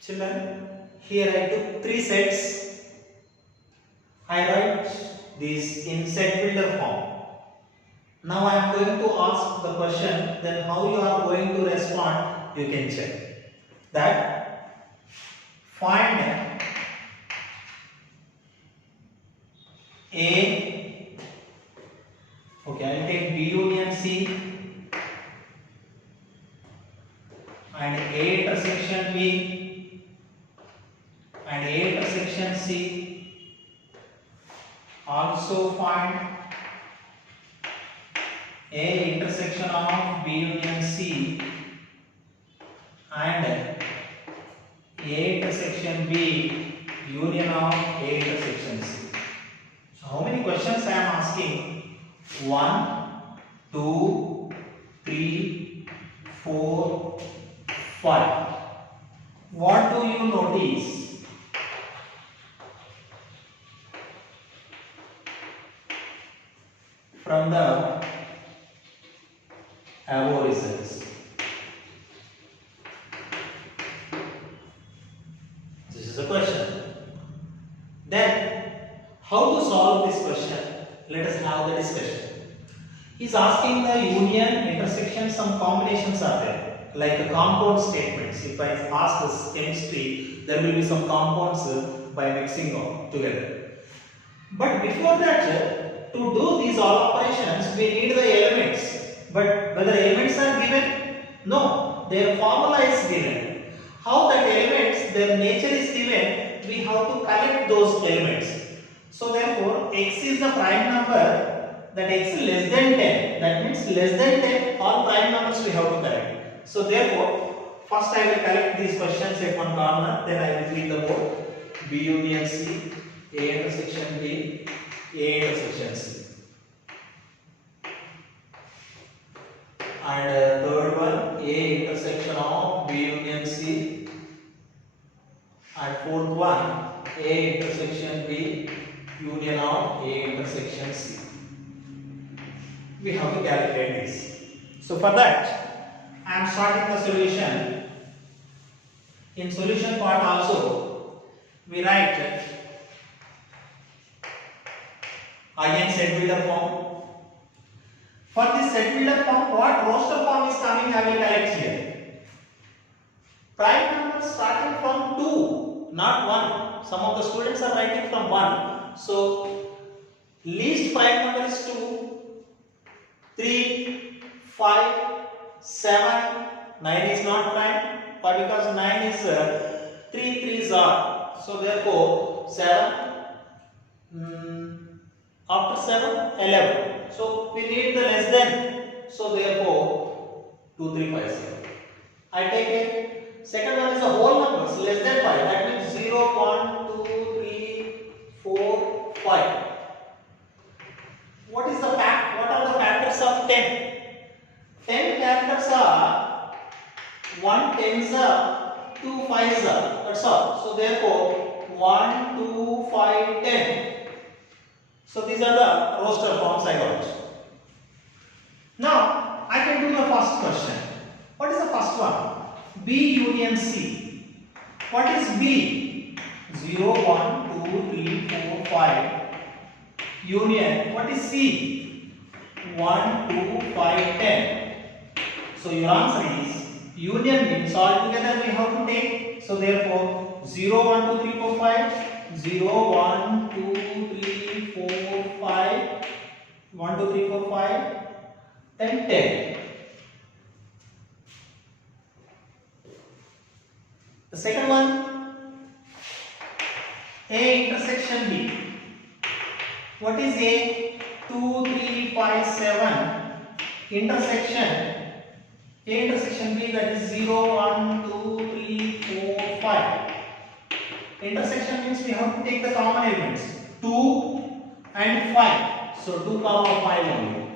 Children, here I took 3 sets. I write these in set builder form. Now I am going to ask the question, then how you are going to respond, you can check. That find A, okay, I will take B union C and A intersection B and A intersection C. Also find A intersection of B union C and A intersection B union of A intersection C. So how many questions I am asking? 1, 2, 3, 4, 5. What do you notice? From the above results. This is a question. Then, how to solve this question? Let us have the discussion. He is asking the union, intersection, some combinations are there, like a compound statements. If I ask this chemistry, there will be some compounds by mixing together. But before that, to do these all operations, we need the elements. But whether elements are given? No, their formula is given. How that elements, their nature is given, we have to collect those elements. So therefore, x is the prime number, that x is less than 10. That means less than 10, all prime numbers we have to collect. So therefore, first I will collect these questions at one corner, then I will fill the board. B union C, A intersection B, A intersection C. And third one, A intersection of B union C. And fourth one, A intersection B, union of A intersection C. We have to calculate this. So for that, I am starting the solution. In solution part also, we write again set builder form. For this set builder form, what roster form is coming, I will collect here. Prime numbers starting from 2, not 1. Some of the students are writing from 1. So, least prime number is 2, 3, 5, 7, 9 is not prime, but because 9 is 3 3s are. So, therefore, 7, after 7, 11. So, we need the less than. So, therefore, 2, 3, 5, 7. I take it. Second one is the whole numbers less than 5. That means 0, 1, 2, 3, 4, 5. What is the fact? What are the factors of 10? 10 factors are 1 tens are 2 fives are. That's all. So therefore 1, 2, 5, 10. So these are the roster forms I got. Now I can do the first question. What is the first one? B union C. What is B? 0, 1, 2, 3, 4, 5. Union. What is C? 1, 2, 5, 10. So your answer is union means all together we have to take. So therefore 0, 1, 2, 3, 4, 5. 0, 1, 2, 3, 4, 5. 1, 2, 3, 4, 5. Then 10. The second one, A intersection B. What is A? 2, 3, 5, 7. Intersection. A intersection B, that is 0, 1, 2, 3, 4, 5. Intersection means we have to take the common elements 2 and 5. So 2, 5 only.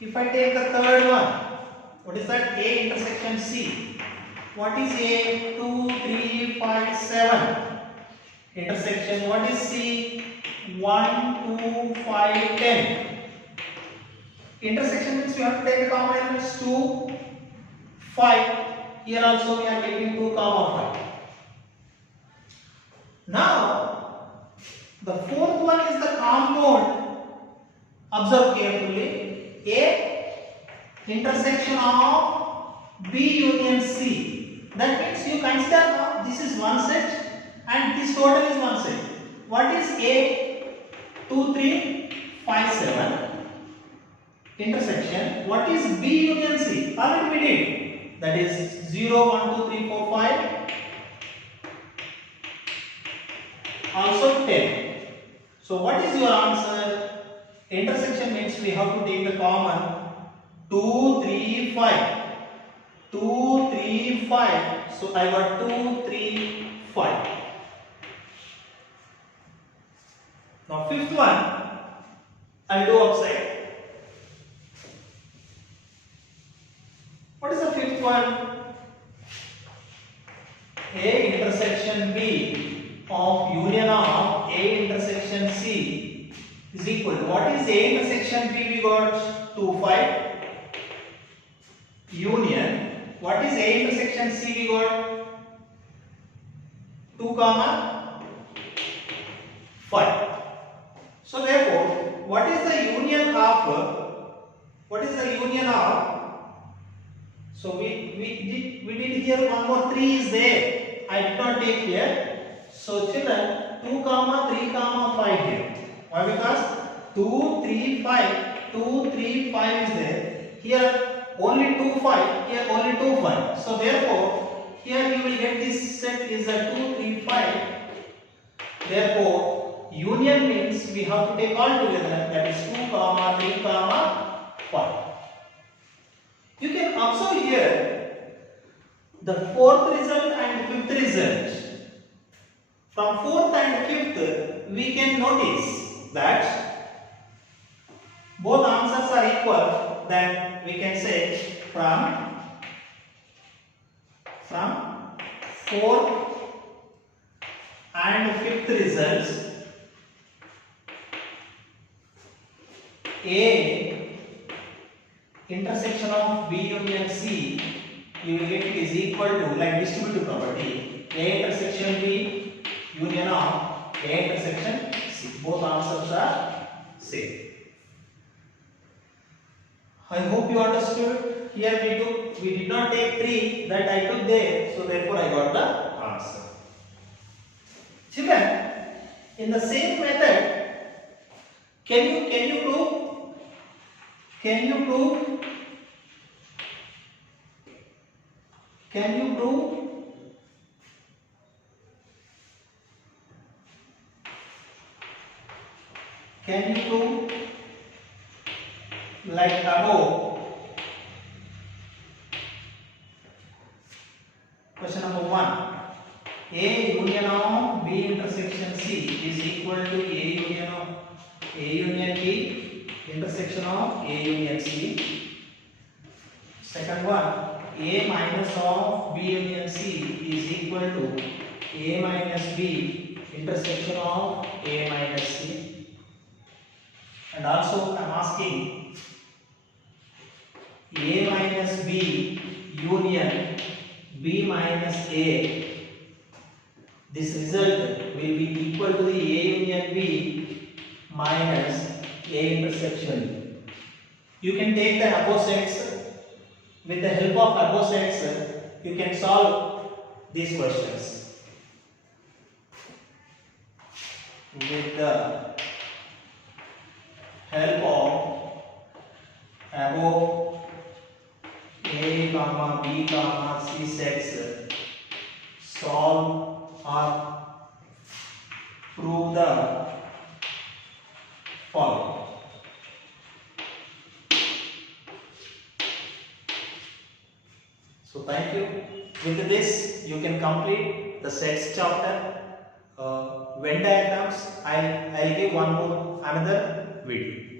If I take the third one, what is that? A intersection C. What is A? 2, 3, 5, 7. Intersection. What is C? 1, 2, 5, 10. Intersection means we have to take the common elements 2, 5. Here also we are getting 2 comma 5. Now the fourth one is the compound. Observe carefully. A intersection of B union C. That means you consider now this is one set and this total is one set. What is A? 2, 3, 5, 7 intersection. What is B union C? Already we did. That is 0, 1, 2, 3, 4, 5. Also 10. So what is your answer? Intersection means we have to take the common 2, 3, 5. 2, 3, 5. So I got 2, 3, 5. Now fifth one, I'll do upside. What is the fifth one? A intersection B of union of A intersection C is equal to, what is A intersection B? We got 2, 5. Union, what is A intersection C? We got 2, 5. So therefore, what is the union of? What is the union of? So we did here one more 3 is there. I did not take here. So children, 2, 3, 5 here. Why? Because 2, 3, 5. 2, 3, 5 is there. Here only 2, 5. Here only 2, 5. So therefore, here you will get this set is a 2, 3, 5. Therefore, union means we have to take all together. That is 2, 3, 5. You can observe here the fourth result and fifth result. From fourth and fifth, we can notice that both answers are equal. Then we can say from fourth and fifth results, A intersection of B union C, you will get it is equal to, like distributive property, A intersection B union of A intersection C. Both answers are same. I hope you understood. Here we did not take 3, that I took there, so therefore I got the answer. Children, in the same method, can you prove? Can you prove? Can you prove? Can you prove like above? Question number 1. A union of B intersection C is equal to A union B intersection of A union C. Second one, A minus of B union C is equal to A minus B intersection of A minus C. And also I am asking A minus B union B minus A. This result will be equal to the A union B minus A intersection. You can take the opposites. With the help of opposites, you can solve these questions. With the help of above A, B, C sets, solve or prove the following. So thank you. With this, you can complete the sets chapter. Venn diagrams, I'll give one more another video.